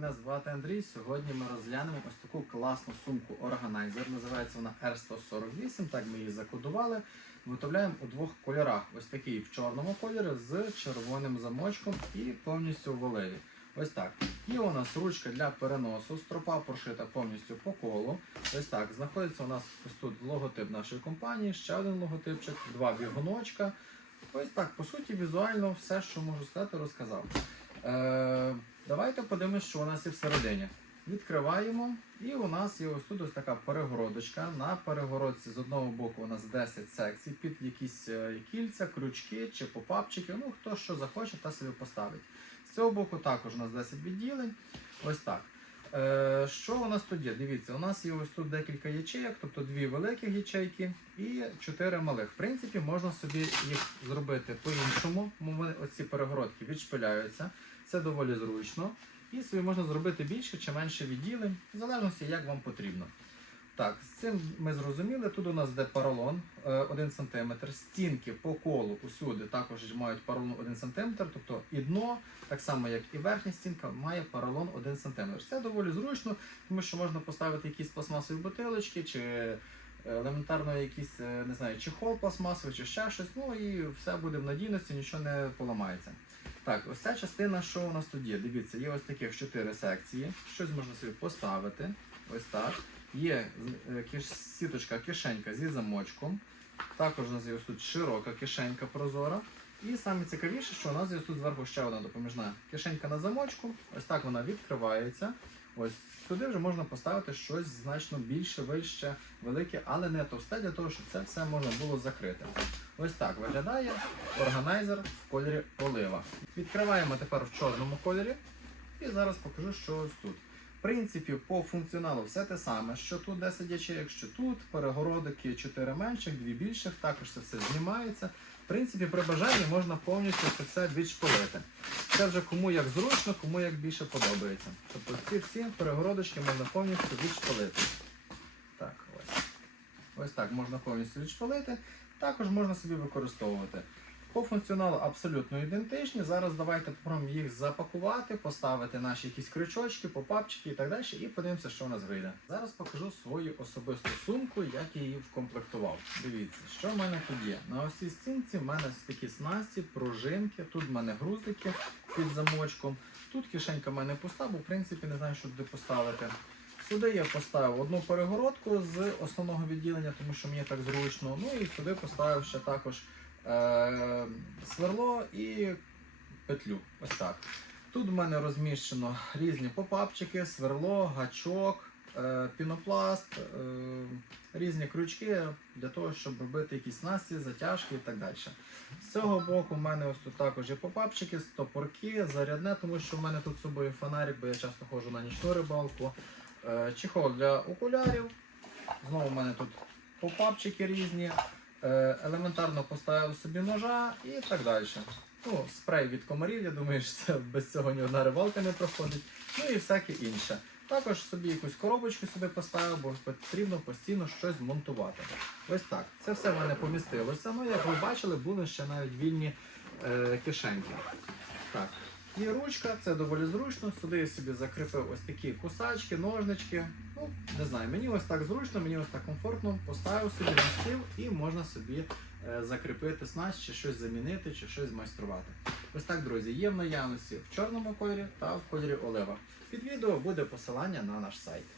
мене звати Андрій. Сьогодні ми розглянемо ось таку класну сумку Organizer. Називається вона R148, так ми її закодували. Виготовляємо у двох кольорах. Ось такий в чорному кольорі з червоним замочком і повністю в олеві. Ось так. І у нас ручка для переносу, стропа прошита повністю по колу. Ось так. Знаходиться у нас ось тут логотип нашої компанії, ще один логотипчик, два бігуночка. Ось так, по суті, візуально все, що можу сказати, розказав. Е, давайте подивимось, що у нас є всередині. Відкриваємо, і у нас є ось тут ось така перегородочка. На перегородці з одного боку у нас 10 секцій під якісь е, кільця, крючки чи попапчики. Ну, хто що захоче, та собі поставить. З цього боку також у нас 10 відділень. Ось так. Е, що у нас тут є? Дивіться, у нас є ось тут декілька ячейок, тобто дві великі ячейки і чотири малих. В принципі, можна собі їх зробити по-іншому. Оці перегородки відшпиляються. Це доволі зручно. І собі можна зробити більше чи менше відділень, в залежності, як вам потрібно. Так, з цим ми зрозуміли. Тут у нас йде поролон е, 1 см, стінки по колу усюди також мають поролон 1 см, тобто і дно, так само як і верхня стінка, має поролон 1 см. Це доволі зручно, тому що можна поставити якісь пластмасові бутилочки чи е, елементарно якийсь, е, не знаю, чехол пластмасовий чи ще щось. Ну і все буде в надійності, нічого не поламається. Так, ось ця частина, що у нас тут є? Дивіться, є ось таких 4 секції. Щось можна собі поставити. Ось так. Є е, киш, сіточка кишенька зі замочком. Також у нас є ось тут широка кишенька прозора. І саме цікавіше, що у нас є ось тут зверху ще одна допоміжна кишенька на замочку. Ось так вона відкривається. Ось сюди вже можна поставити щось значно більше, вище, велике, але не товсте, для того, щоб це все можна було закрити. Ось так виглядає органайзер в кольорі олива. Відкриваємо тепер в чорному кольорі. І зараз покажу, що ось тут. В принципі, по функціоналу все те саме, що тут 10 ячеїк, що тут, перегородики 4 менших, 2 більших, також це все знімається. В принципі, при бажанні можна повністю це все відшпилити. Це вже кому як зручно, кому як більше подобається. Тобто ці всі перегородочки можна повністю відшпалити. Так, ось. Ось так можна повністю відшпалити. Також можна собі використовувати. По функціоналу абсолютно ідентичні. Зараз давайте попробуємо їх запакувати, поставити наші якісь крючочки, попапчики і так далі, і подивимося, що у нас вийде. Зараз покажу свою особисту сумку, як я її вкомплектував. Дивіться, що в мене тут є. На ось цій стінці в мене такі снасті, пружинки, тут в мене грузики під замочком. Тут кишенька в мене пуста, бо в принципі не знаю, що туди поставити. Сюди я поставив одну перегородку з основного відділення, тому що мені так зручно. Ну і сюди поставив ще також е- сверло і петлю. Ось так. Тут в мене розміщено різні попапчики, сверло, гачок, е- пінопласт, е- різні крючки для того, щоб робити якісь насті, затяжки і так далі. З цього боку в мене ось тут також є попапчики, стопорки, зарядне, тому що в мене тут з собою фонарик, бо я часто ходжу на нічну рибалку. Е, Чехол для окулярів. Знову в мене тут попапчики різні. Е, Елементарно поставив собі ножа і так далі. Ну, спрей від комарів, я думаю, що це без цього ні одна рибалка не проходить. Ну і всяке інше. Також собі якусь коробочку сюди поставив, бо потрібно постійно щось монтувати. Ось так. Це все в мене помістилося. Ну, як ви бачили, були ще навіть вільні е, кишеньки. Так. І ручка, це доволі зручно. Сюди я собі закріпив ось такі кусачки, ножнички. Ну, не знаю, мені ось так зручно, мені ось так комфортно. Поставив собі на стіл і можна собі е, закріпити снасть, чи щось замінити, чи щось майструвати. Ось так, друзі, є в наявності в чорному кольорі та в кольорі олива. Під відео буде посилання на наш сайт.